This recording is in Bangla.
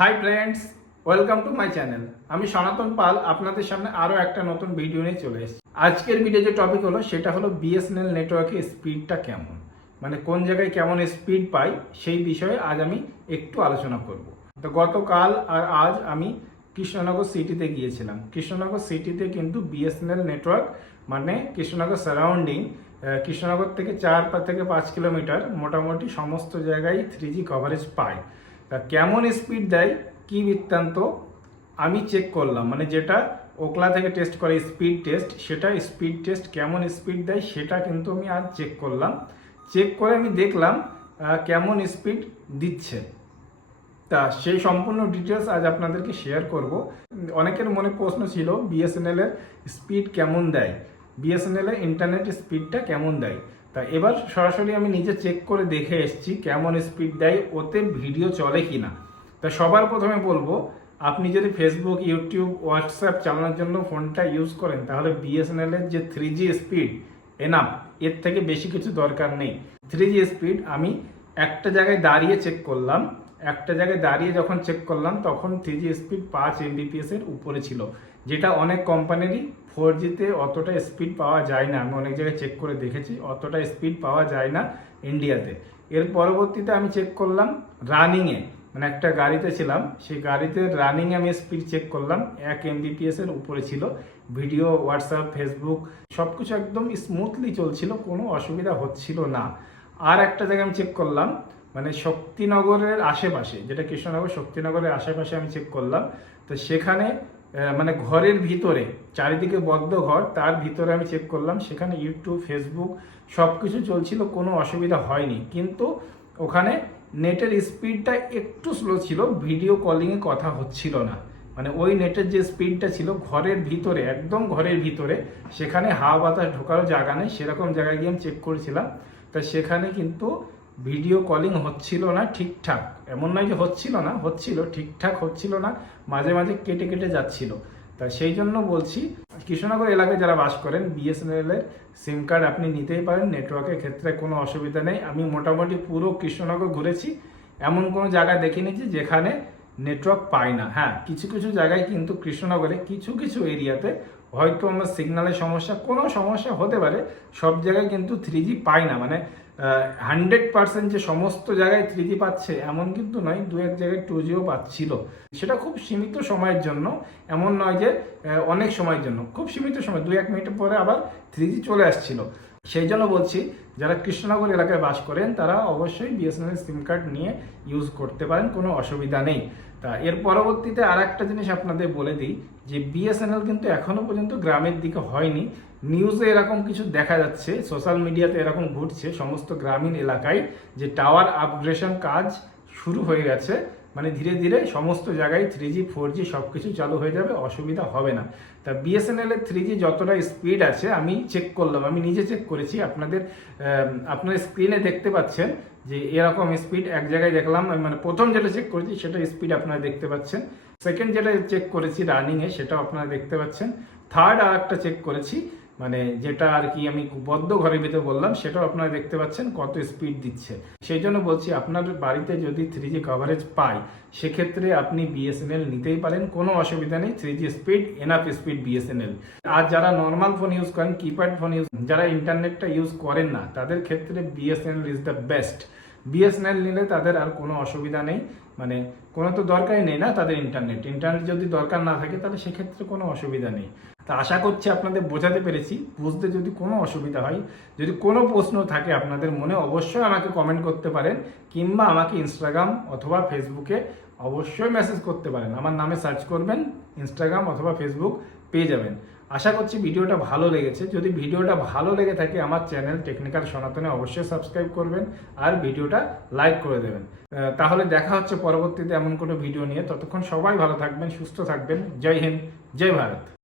Hi friends, welcome to my channel. আমি সনাতন পাল আপনাদের সামনে আরও একটা নতুন ভিডিও নিয়ে চলে এসেছি। আজকের ভিডিও যে টপিক হলো সেটা হলো বিএসএনএল নেটওয়ার্কের স্পিডটা কেমন, মানে কোন জায়গায় কেমন স্পিড পাই সেই বিষয়ে আজ আমি একটু আলোচনা করব। তো গতকাল আর আজ আমি কৃষ্ণনগর সিটিতে গিয়েছিলাম। কৃষ্ণনগর সিটিতে কিন্তু বিএসএনএল নেটওয়ার্ক মানে কৃষ্ণনগর সারাউন্ডিং, কৃষ্ণনগর থেকে 4 থেকে 5 কিলোমিটার মোটামুটি সমস্ত জায়গায় 3G কভারেজ পায়। তা কেমন স্পিড দেয় কি বৃত্তান্ত আমি চেক করলাম, মানে যেটা ওকলা থেকে টেস্ট করে স্পিড টেস্ট, সেটা স্পিড টেস্ট কেমন স্পিড দেয় সেটা কিন্তু আমি আজ চেক করলাম। চেক করে আমি দেখলাম কেমন স্পিড দিচ্ছে। তা সেই সম্পূর্ণ ডিটেলস আজ আপনাদেরকে শেয়ার করব। অনেকের মনে প্রশ্ন ছিল বিএসএনএল এর স্পিড কেমন দেয়, বিএসএনএল এর ইন্টারনেট স্পিডটা কেমন দেয়। তা এবার সরাসরি আমি নিজে চেক করে দেখে এসেছি কেমন স্পিড দেয়, ওতে ভিডিও চলে কি না। তা সবার প্রথমে বলবো, আপনি যদি ফেসবুক, ইউটিউব, হোয়াটসঅ্যাপ চালানোর জন্য ফোনটা ইউজ করেন তাহলে বিএসএনএল এর যে 3G স্পিড এনাফ, এর থেকে বেশি কিছু দরকার নেই। 3G স্পিড আমি একটা জায়গায় দাঁড়িয়ে চেক করলাম, একটা জায়গায় দাঁড়িয়ে যখন চেক করলাম তখন 3G স্পিড 5 Mbps এর উপরে ছিল, যেটা অনেক কোম্পানিরই 4Gতে অতটা স্পিড পাওয়া যায় না। আমি অনেক জায়গায় চেক করে দেখেছি, অতটা স্পিড পাওয়া যায় না ইন্ডিয়াতে। এর পরবর্তীতে আমি চেক করলাম রানিংয়ে, মানে একটা গাড়িতে ছিলাম, সেই গাড়িতে রানিংয়ে আমি স্পিড চেক করলাম 1 Mbps এর উপরে ছিল। ভিডিও, হোয়াটসঅ্যাপ, ফেসবুক সব কিছু একদম স্মুথলি চলছিল, কোনো অসুবিধা হচ্ছিল না। আর একটা জায়গায় আমি চেক করলাম, মানে শক্তিনগরের আশেপাশে, যেটা কৃষ্ণনগর শক্তিনগরের আশেপাশে আমি চেক করলাম। তো সেখানে মানে ঘরের ভিতরে, চারিদিকে বদ্ধ ঘর, তার ভিতরে আমি চেক করলাম, সেখানে ইউটিউব, ফেসবুক সব কিছু চলছিল, কোনো অসুবিধা হয়নি। কিন্তু ওখানে নেটের স্পিডটা একটু স্লো ছিল, ভিডিও কলিংয়ে কথা হচ্ছিল না। মানে ওই নেটের যে স্পিডটা ছিল ঘরের ভিতরে, একদম ঘরের ভিতরে, সেখানে হাওয়া বাতাস ঢোকারও জায়গা নেই, সেরকম জায়গায় গিয়ে আমি চেক করেছিলাম। তা সেখানে কিন্তু ভিডিও কলিং হচ্ছিল না ঠিকঠাক। এমন নয় যে হচ্ছিল না, হচ্ছিল, ঠিকঠাক হচ্ছিল না, মাঝে মাঝে কেটে কেটে যাচ্ছিল। তা সেই জন্য বলছি, কৃষ্ণনগর এলাকায় যারা বাস করেন বিএসএনএল এর সিম কার্ড আপনি নিতেই পারেন, নেটওয়ার্কের ক্ষেত্রে কোনো অসুবিধা নেই। আমি মোটামুটি পুরো কৃষ্ণনগর ঘুরেছি, এমন কোনো জায়গায় দেখিনি যে যেখানে নেটওয়ার্ক পায় না। হ্যাঁ, কিছু কিছু জায়গায় কিন্তু কৃষ্ণনগরে কিছু কিছু এরিয়াতে হয়তো আমার সিগন্যালের সমস্যা, কোনো সমস্যা হতে পারে, সব জায়গায় কিন্তু 3G পায় না। মানে 100% যে সমস্ত জায়গায় 3G পাচ্ছে এমন কিন্তু নয়, দু এক জায়গায় 2Gও পাচ্ছিল। সেটা খুব সীমিত সময়ের জন্য, এমন নয় যে অনেক সময়ের জন্য, খুব সীমিত সময়, 2-1 মিনিটের পরে আবার 3G চলে আসছিল। সেই জন্য বলছি, যারা কৃষ্ণনগর এলাকায় বাস করেন তারা অবশ্যই বিএসএনএল সিম কার্ড নিয়ে ইউজ করতে পারেন, কোনো অসুবিধা নেই। তা এর পরবর্তীতে আর একটা জিনিস আপনাদের বলে দিই, যে বিএসএনএল কিন্তু এখনো পর্যন্ত গ্রামের দিকে হয়নি। নিউজে এরকম কিছু দেখা যাচ্ছে, সোশ্যাল মিডিয়াতে এরকম ঘুরছে সমস্ত গ্রামীণ এলাকায়, যে টাওয়ার আপগ্রেডেশন কাজ শুরু হয়ে গেছে। মানে ধীরে ধীরে সমস্ত জায়গায় 3G 4G সব কিছু চালু হয়ে যাবে, অসুবিধা হবে না। তা বিএসএনএল এর 3G যতটা স্পিড আছে আমি চেক করলাম, আমি নিজে চেক করেছি, আপনার স্ক্রিনে দেখতে পাচ্ছেন যে এরকম স্পিড এক জায়গায় দেখলাম। মানে প্রথম যেটা চেক করেছি সেটা স্পিড আপনারা দেখতে পাচ্ছেন, সেকেন্ড যেটা চেক করেছি রানিংয়ে সেটাও আপনারা দেখতে পাচ্ছেন, থার্ড আর একটা চেক করেছি, মানে যেটা আর কি আমি বদ্ধ ঘরের ভিতরে বললাম, সেটাও আপনারা দেখতে পাচ্ছেন কত স্পিড দিচ্ছে। সেই জন্য বলছি, আপনার বাড়িতে যদি 3G কভারেজ পায় সেক্ষেত্রে আপনি বিএসএনএল নিতেই পারেন, কোনো অসুবিধা নেই। 3G speed enough speed BSNL. আর যারা নর্মাল ফোন ইউজ করেন, কিপ্যাড ফোন ইউজ, যারা ইন্টারনেটটা ইউজ করেন না, তাদের ক্ষেত্রে BSNL is the best. BSNL নিলে তাদের আর কোনো অসুবিধা নেই, মানে কোনো তো দরকারই নেই না তাদের ইন্টারনেট যদি দরকার না থাকে তাহলে সেক্ষেত্রে কোনো অসুবিধা নেই। তা আশা করছি আপনাদের বোঝাতে পেরেছি। বুঝতে যদি কোনো অসুবিধা হয়, যদি কোনো প্রশ্ন থাকে আপনাদের মনে, অবশ্যই আমাকে কমেন্ট করতে পারেন, কিংবা আমাকে ইনস্টাগ্রাম অথবা ফেসবুকে অবশ্যই মেসেজ করতে পারেন। আমার নামে সার্চ করবেন, ইনস্টাগ্রাম অথবা ফেসবুক পেয়ে যাবেন। আশা করছি ভিডিওটা ভালো লেগেছে। যদি ভিডিওটা ভালো লেগে থাকে আমার চ্যানেল টেকনিক্যাল সনাতনে অবশ্যই সাবস্ক্রাইব করবেন আর ভিডিওটা লাইক করে দেবেন। তাহলে দেখা হচ্ছে পরবর্তীতে এমন কোনো ভিডিও নিয়ে। ততক্ষণ সবাই ভালো থাকবেন, সুস্থ থাকবেন। জয় হিন্দ, জয় ভারত।